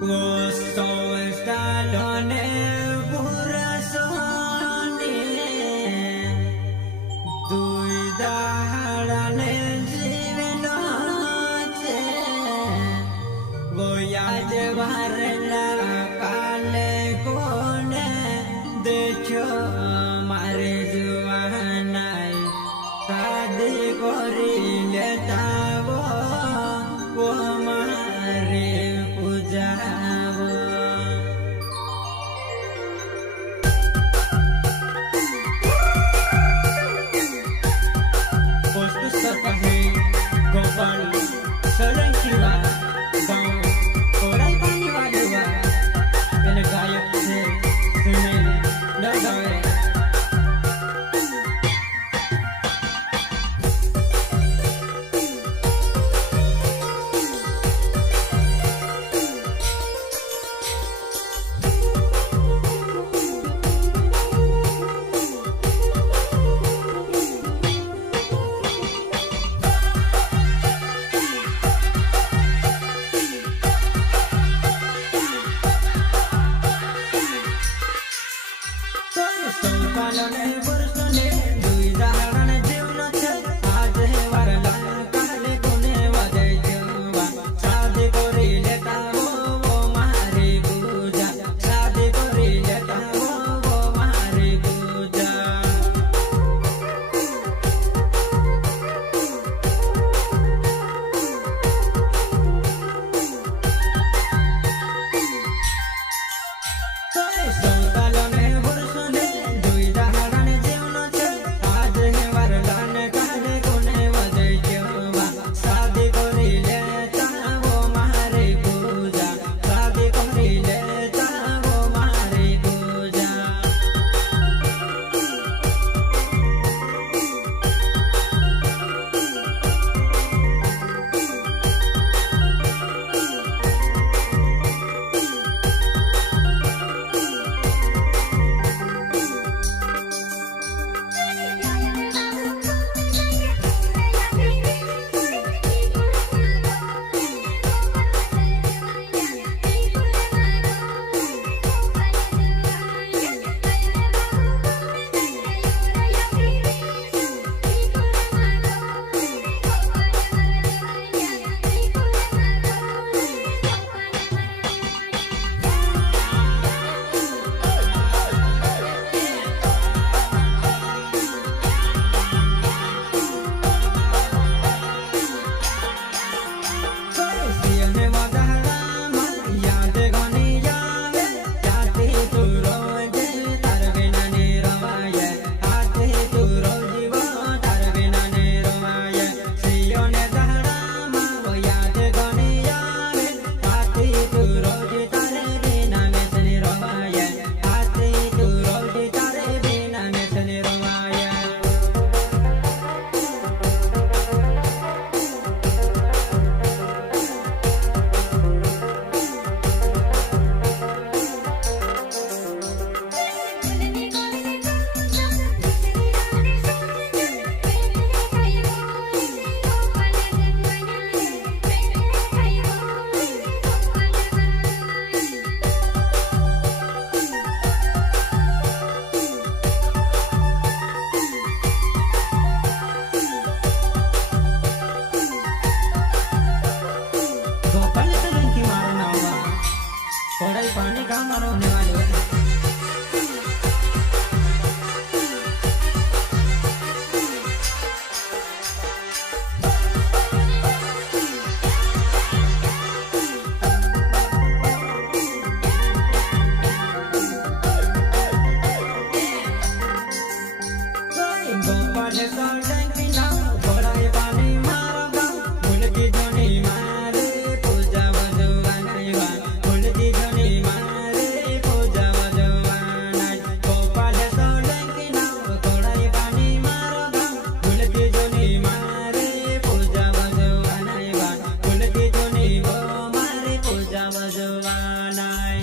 Gusto estalone burasone Dui dahalane jivenote Voy a llevarla kale kone Decho mare juanai Kadi korile tavo Wo mare pujavo Postus terkahe gopal Solankiwa Gaon korai pani wadua Pene gayak se sunel dagawe Palone bursone dui daharan jivna chhe aaj he warla kale kone wajai jwa shaadi kori leta wo mahari puja shaadi kori leta wo mahari puja palone bursone पानी का मारो होने वाले पूजा बजवानाय